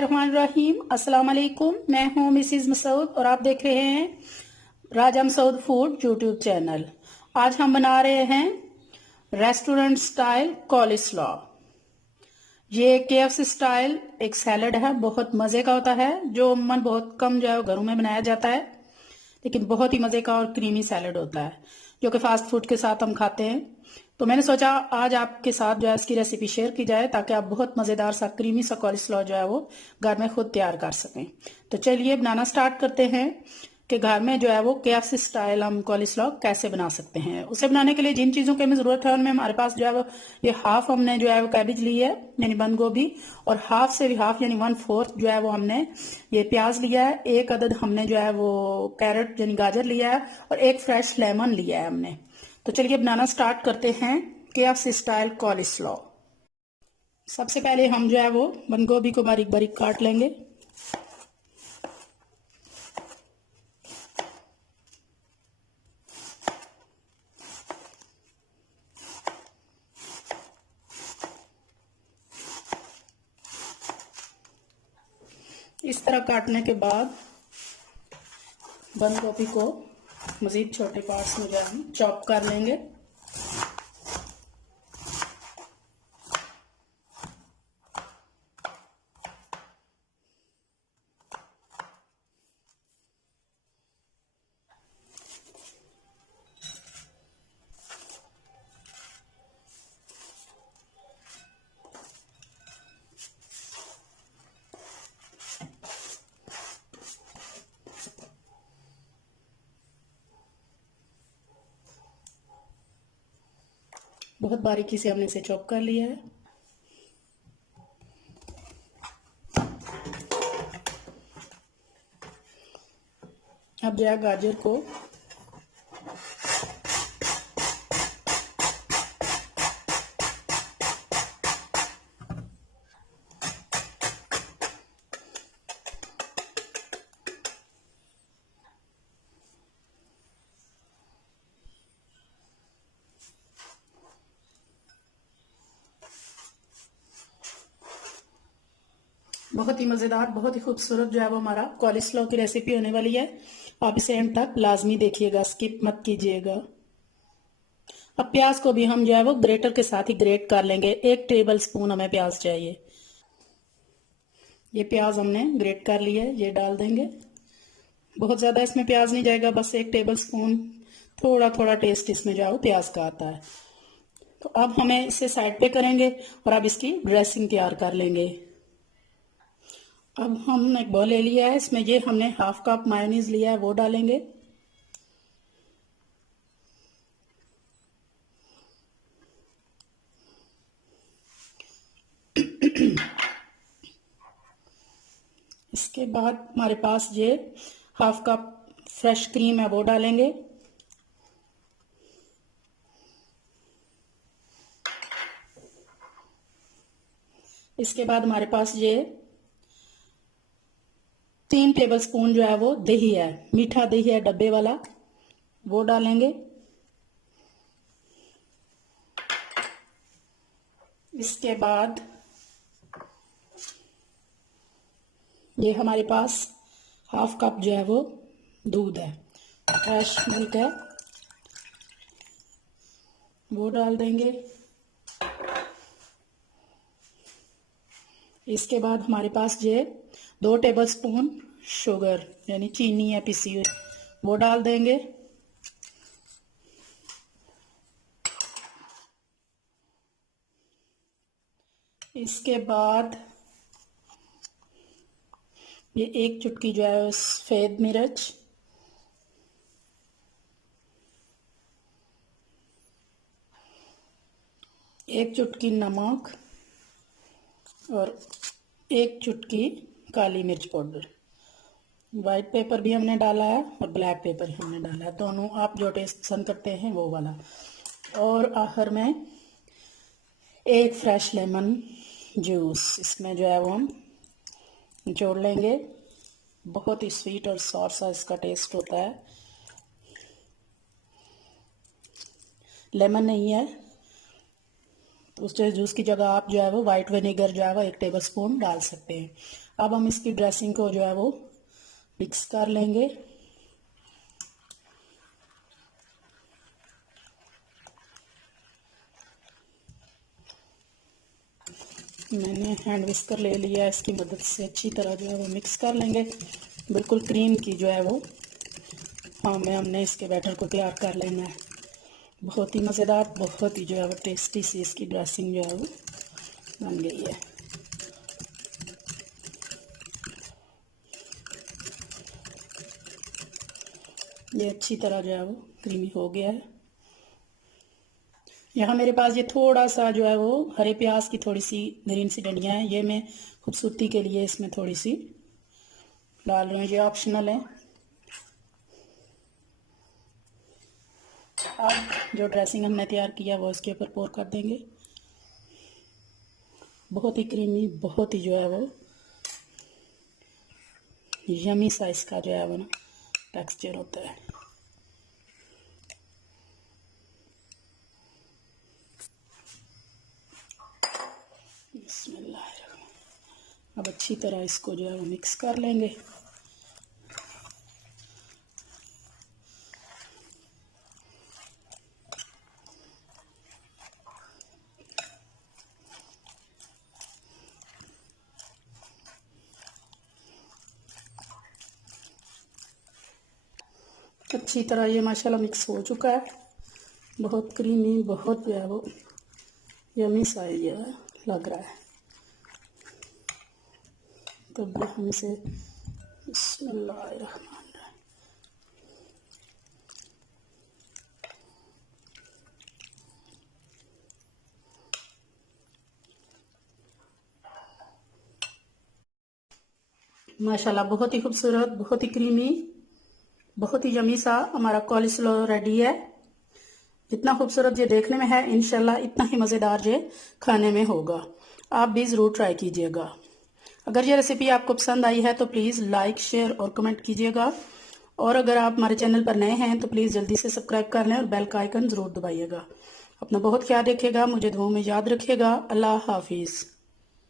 बिस्मिल्लाहिर्रहमानिर्रहीम। अस्सलाम वालेकुम। मैं हूं मिसिज मसूद और आप देख रहे हैं राजा मसूद फूड यूट्यूब चैनल। आज हम बना रहे हैं रेस्टोरेंट स्टाइल कॉलीस्लॉ। ये केएफसी स्टाइल एक सैलड है, बहुत मज़े का होता है, जो अमूमन बहुत कम जो है घरों में बनाया जाता है, लेकिन बहुत ही मज़े का और क्रीमी सैलड होता है जो कि फास्ट फूड के साथ हम खाते हैं। तो मैंने सोचा आज आपके साथ जो है इसकी रेसिपी शेयर की जाए ताकि आप बहुत मज़ेदार सा क्रीमी सा कॉलीस्लॉ जो है वो घर में खुद तैयार कर सकें। तो चलिए बनाना स्टार्ट करते हैं कि घर में जो है वो केएफसी स्टाइल हम कॉलीस्लॉ कैसे बना सकते हैं। उसे बनाने के लिए जिन चीज़ों की हमें ज़रूरत है उनमें हमारे पास जो है वो ये हाफ हमने जो है वो कैबेज ली है यानी बंद गोभी, और हाफ से भी हाफ यानी 1/4 जो है वो हमने ये प्याज लिया है। एक अदद हमने जो है वो कैरेट यानी गाजर लिया है और एक फ्रेश लेमन लिया है हमने। तो चलिए बनाना स्टार्ट करते हैं केएफसी स्टाइल कॉलीस्लॉ। सबसे पहले हम जो है वो बंद गोभी को बारीक बारीक काट लेंगे। इस तरह काटने के बाद बंद गोभी को मजीद छोटे पार्ट्स में जो है हम चॉप कर लेंगे। बहुत बारीकी से हमने इसे चॉप कर लिया है। अब जो है गाजर को बहुत ही मज़ेदार, बहुत ही खूबसूरत जो है वो हमारा कॉलीस्लॉ की रेसिपी होने वाली है। आप इसे एंड तक लाजमी देखिएगा, स्किप मत कीजिएगा। अब प्याज को भी हम जो है वो ग्रेटर के साथ ही ग्रेट कर लेंगे। 1 टेबल स्पून हमें प्याज चाहिए। ये प्याज हमने ग्रेट कर लिया है, ये डाल देंगे। बहुत ज़्यादा इसमें प्याज नहीं जाएगा, बस 1 टेबल स्पून। थोड़ा थोड़ा टेस्ट इसमें जो है वो प्याज का आता है। तो अब हमें इसे साइड पे करेंगे और अब इसकी ड्रेसिंग तैयार कर लेंगे। अब हम एक बॉल ले लिया है, इसमें ये हमने हाफ कप मायोनीज लिया है, वो डालेंगे। इसके बाद हमारे पास ये हाफ कप फ्रेश क्रीम है, वो डालेंगे। इसके बाद हमारे पास ये 3 टेबल स्पून जो है वो दही है, मीठा दही है डब्बे वाला, वो डालेंगे। इसके बाद ये हमारे पास हाफ कप जो है वो दूध है, फ्रेश मिल्क है, वो डाल देंगे। इसके बाद हमारे पास ये 2 टेबल स्पून शुगर यानी चीनी है पिसी हुई, वो डाल देंगे। इसके बाद ये 1 चुटकी जो है सफ़ेद मिर्च, एक चुटकी नमक और 1 चुटकी काली मिर्च पाउडर। वाइट पेपर भी हमने डाला है और ब्लैक पेपर हमने डाला है, दोनों आप जो टेस्ट पसंद करते हैं वो वाला। और आखिर में 1 फ्रेश लेमन जूस इसमें जो है वो हम जोड़ लेंगे। बहुत ही स्वीट और सॉर सा इसका टेस्ट होता है। लेमन नहीं है तो उस जूस की जगह आप जो है वो वाइट विनेगर जो है वो 1 टेबल स्पून डाल सकते हैं। अब हम इसकी ड्रेसिंग को जो है वो मिक्स कर लेंगे। मैंने हैंड विस्कर ले लिया, इसकी मदद से अच्छी तरह जो है वो मिक्स कर लेंगे। बिल्कुल क्रीम की जो है वो हमने इसके बैटर को तैयार कर लेना है। बहुत ही मज़ेदार, बहुत ही जो है वो टेस्टी सी इसकी ड्रेसिंग जो है वो बन गई है। ये अच्छी तरह जो है वो क्रीमी हो गया है। यहाँ मेरे पास ये थोड़ा सा जो है वो हरे प्याज की थोड़ी सी ग्रीन सी डंडियाँ हैं, ये मैं खूबसूरती के लिए इसमें थोड़ी सी डाल रही हूँ, ये ऑप्शनल है। अब जो ड्रेसिंग हमने तैयार किया वो इसके ऊपर पोर कर देंगे। बहुत ही क्रीमी, बहुत ही जो है वो यमी सा इसका जो है वो ना टेक्सचर होता है। बिस्मिल्लाह। अब अच्छी तरह इसको जो है वो मिक्स कर लेंगे। अच्छी तरह ये माशाल्लाह मिक्स हो चुका है। बहुत क्रीमी, बहुत जो है वो यमी सा ये लग रहा है। तो हम इसे बिस्मिल्लाहिर्रहमानिर्रहीम माशाल्लाह बहुत ही खूबसूरत, बहुत ही क्रीमी, बहुत ही यमी सा हमारा कॉलीस्लो रेडी है। जितना खूबसूरत ये देखने में है, इंशाल्लाह इतना ही मज़ेदार ये खाने में होगा। आप भी ज़रूर ट्राई कीजिएगा। अगर ये रेसिपी आपको पसंद आई है तो प्लीज़ लाइक, शेयर और कमेंट कीजिएगा। और अगर आप हमारे चैनल पर नए हैं तो प्लीज़ जल्दी से सब्सक्राइब कर लें और बेल का आइकन ज़रूर दबाइएगा। अपना बहुत ख्याल रखिएगा, मुझे दुआओं में याद रखिएगा। अल्लाह हाफिज़।